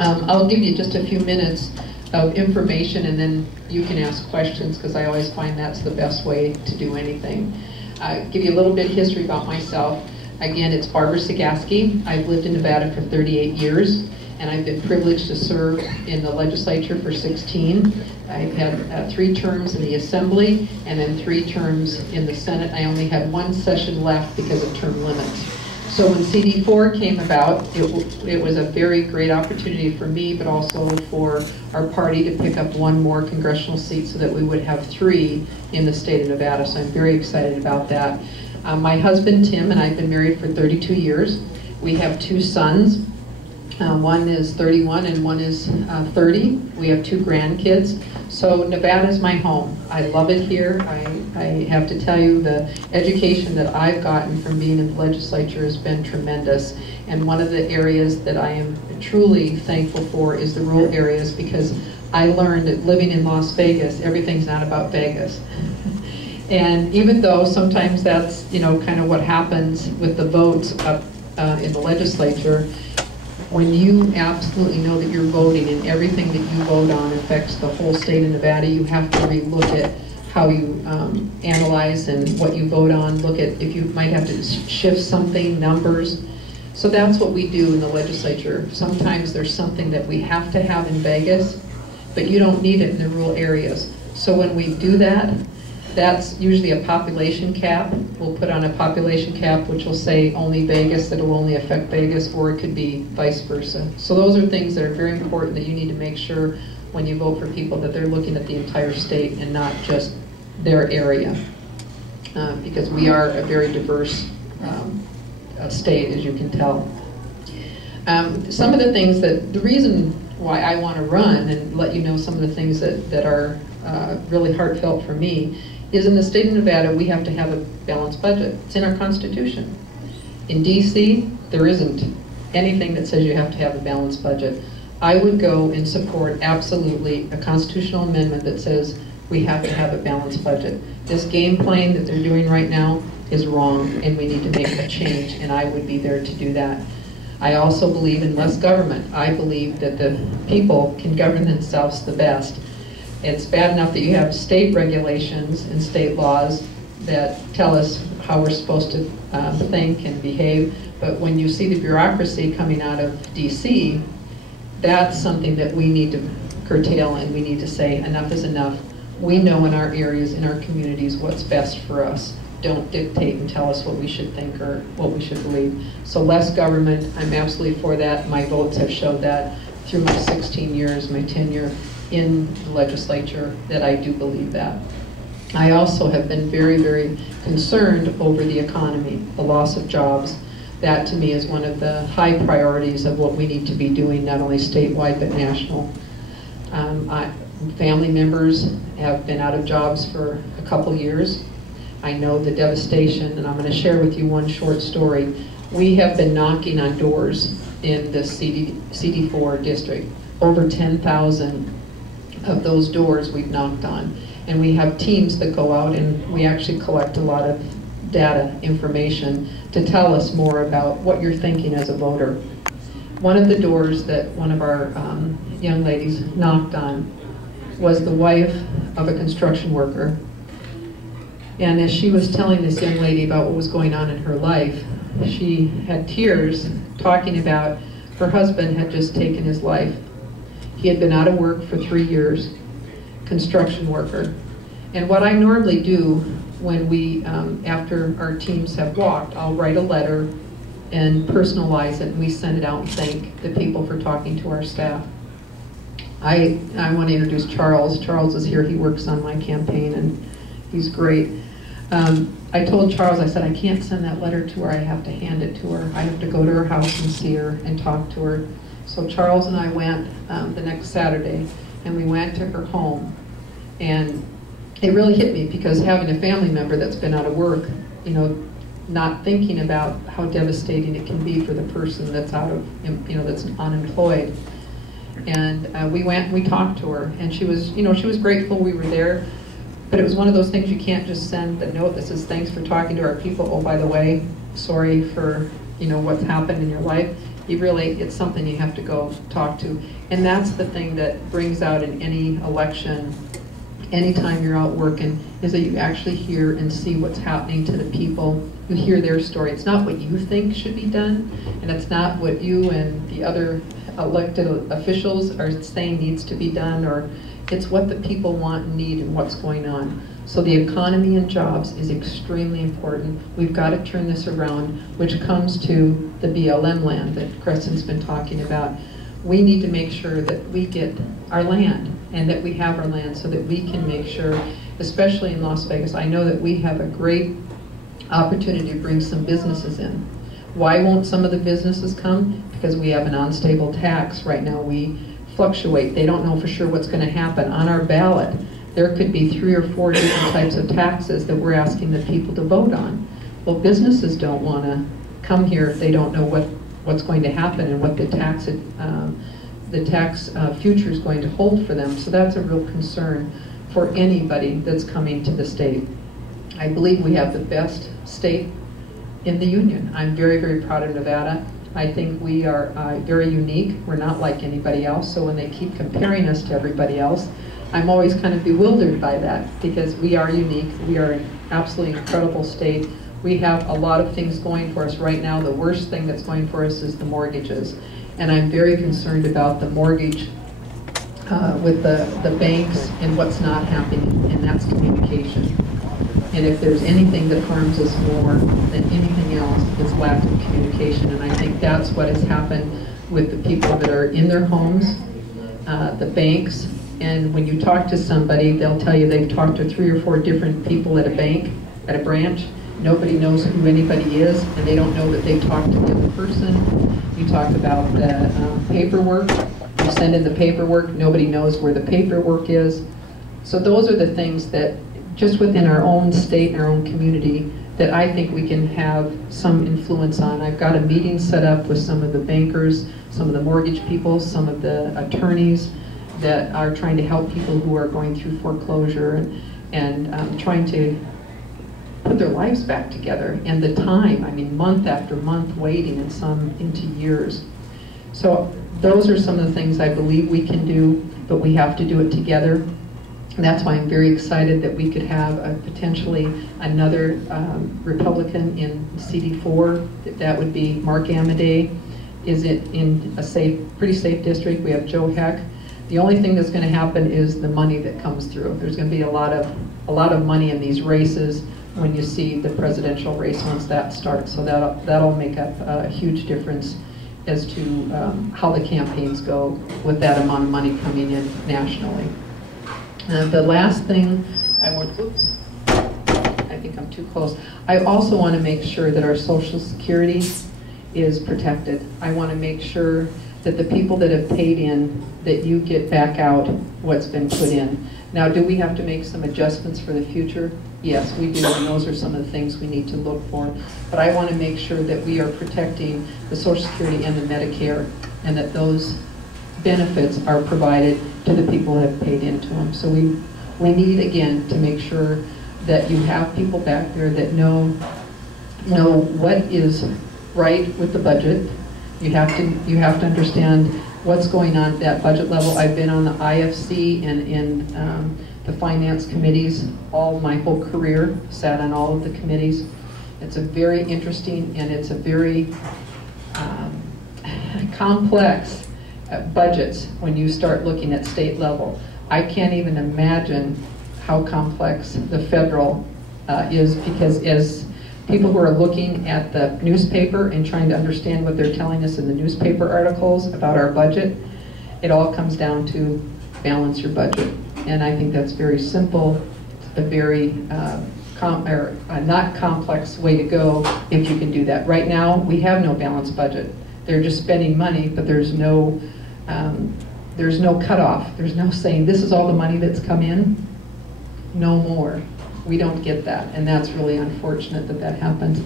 I'll give you just a few minutes of information and then you can ask questions, because I always find that's the best way to do anything. Give you a little bit of history about myself. Again, it's BarbaraCegavske. I've lived in Nevada for 38 years, and I've been privileged to serve in the legislature for 16. I've had 3 terms in the Assembly, and then 3 terms in the Senate. I only had 1 session left because of term limits. So when CD4 came about, it was a very great opportunity for me, but also for our party to pick up 1 more congressional seat so that we would have 3 in the state of Nevada. So I'm very excited about that. My husband, Tim, and I have been married for 32 years. We have 2 sons. One is 31 and one is 30. We have 2 grandkids. So Nevada is my home. I love it here. I have to tell you, the education that I've gotten from being in the legislature has been tremendous. And one of the areas that I am truly thankful for is the rural areas, because I learned that living in Las Vegas, everything's not about Vegas. And even though sometimes that's, kind of what happens with the votes up in the legislature, when you absolutely know that you're voting and everything that you vote on affects the whole state of Nevada, you have to re-look at how you analyze and what you vote on, look at if you might have to shift something, numbers. So that's what we do in the legislature. Sometimes there's something that we have to have in Vegas, but you don't need it in the rural areas. So when we do that, that's usually a population cap. We'll put on a population cap which will say only Vegas, that will only affect Vegas, or it could be vice versa. So those are things that are very important that you need to make sure when you vote for people, that they're looking at the entire state and not just their area. Because we are a very diverse state, as you can tell. Some of the things that, the reason why I want to run and let you know some of the things that are really heartfelt for me is, in the state of Nevada, we have to have a balanced budget. It's in our Constitution. In DC, there isn't anything that says you have to have a balanced budget. I would go and support absolutely a constitutional amendment that says we have to have a balanced budget. This game plan that they're doing right now is wrong, and we need to make a change, and I would be there to do that. I also believe in less government. I believe that the people can govern themselves the best. It's bad enough that you have state regulations and state laws that tell us how we're supposed to think and behave, but when you see the bureaucracy coming out of DC, that's something that we need to curtail, and we need to say enough is enough. We know in our areas, in our communities, what's best for us. Don't dictate and tell us what we should think or what we should believe. So less government, I'm absolutely for that. My votes have showed that through my 16 years, my tenure in the legislature, that I do believe that. I also have been very, very concerned over the economy, the loss of jobs. That to me is one of the high priorities of what we need to be doing, not only statewide but national. Family members have been out of jobs for a couple years. I know the devastation, and I'm going to share with you one short story. We have been knocking on doors in the CD4 district. Over 10,000 of those doors we've knocked on. And we have teams that go out, and we actually collect a lot of data, information, to tell us more about what you're thinking as a voter. One of the doors that one of our young ladies knocked on was the wife of a construction worker. And as she was telling this young lady about what was going on in her life, she had tears talking about her husband had just taken his life. He had been out of work for 3 years, construction worker. And what I normally do when we, after our teams have walked, I'll write a letter and personalize it, and we send it out and thank the people for talking to our staff. I want to introduce Charles. Charles is here. He works on my campaign, and he's great. I told Charles, I said, I can't send that letter to her. I have to hand it to her. I have to go to her house and see her and talk to her. So Charles and I went the next Saturday, and we went to her home. And it really hit me, because having a family member that's been out of work, you know, not thinking about how devastating it can be for the person that's out of, you know, that's unemployed. And we went and we talked to her, and she was, you know, she was grateful we were there. But it was one of those things you can't just send a note that says, thanks for talking to our people. Oh, by the way, sorry for, you know, what's happened in your life. it's something you have to go talk to. And that's the thing that brings out in any election, anytime you're out working, is that you actually hear and see what's happening to the people. You hear their story. It's not what you think should be done, and it's not what you and the other elected officials are saying needs to be done, or it's what the people want and need and what's going on. So the economy and jobs is extremely important. We've got to turn this around, which comes to the BLM land that Crescent's been talking about. We need to make sure that we get our land and that we have our land so that we can make sure, especially in Las Vegas, I know that we have a great opportunity to bring some businesses in. Why won't some of the businesses come? Because we have an unstable tax right now. We fluctuate. They don't know for sure what's going to happen. On our ballot, there could be 3 or 4 different types of taxes that we're asking the people to vote on. Well, businesses don't want to come here if they don't know what's going to happen and what the tax future is going to hold for them. So that's a real concern for anybody that's coming to the state. I believe we have the best state in the union. I'm very, very proud of Nevada. I think we are very unique. We're not like anybody else. So when they keep comparing us to everybody else, I'm always kind of bewildered by that, because we are unique. We are an absolutely incredible state. We have a lot of things going for us right now. The worst thing that's going for us is the mortgages. And I'm very concerned about the mortgage with the banks and what's not happening, and that's communication. And if there's anything that harms us more than anything else, it's lack of communication. And I think that's what has happened with the people that are in their homes, the banks. And when you talk to somebody, they'll tell you they've talked to 3 or 4 different people at a bank, at a branch. Nobody knows who anybody is, and they don't know that they talked to the other person. You talk about the paperwork. You send in the paperwork. Nobody knows where the paperwork is. So those are the things that, just within our own state and our own community, that I think we can have some influence on. I've got a meeting set up with some of the bankers, some of the mortgage people, some of the attorneys that are trying to help people who are going through foreclosure and trying to put their lives back together. And the time, I mean, month after month waiting, and some into years. So those are some of the things I believe we can do, but we have to do it together. And that's why I'm very excited that we could have potentially another Republican in CD4. That would be Mark Amadei. Is it in a pretty safe district? We have Joe Heck. The only thing that's going to happen is the money that comes through. There's going to be a lot of money in these races when you see the presidential race once that starts. So that'll make up a huge difference as to how the campaigns go with that amount of money coming in nationally. The last thing I want, I think I'm too close. I also want to make sure that our Social Security is protected. I want to make sure that the people that have paid in, that you get back out what's been put in. Now, do we have to make some adjustments for the future? Yes, we do, and those are some of the things we need to look for. But I want to make sure that we are protecting the Social Security and the Medicare, and that those benefits are provided to the people that have paid into them. So we need, again, to make sure that you have people back there that know what is right with the budget. You have to understand what's going on at that budget level. I've been on the IFC and in the finance committees all my whole career, sat on all of the committees. It's a very interesting, and it's a very complex budgets when you start looking at state level. I can't even imagine how complex the federal is, because as people who are looking at the newspaper and trying to understand what they're telling us in the newspaper articles about our budget, it all comes down to balance your budget. And I think that's very simple, a very not complex way to go if you can do that. Right now, we have no balanced budget. They're just spending money, but there's no cutoff. There's no saying, this is all the money that's come in, no more. We don't get that, and that's really unfortunate that that happens.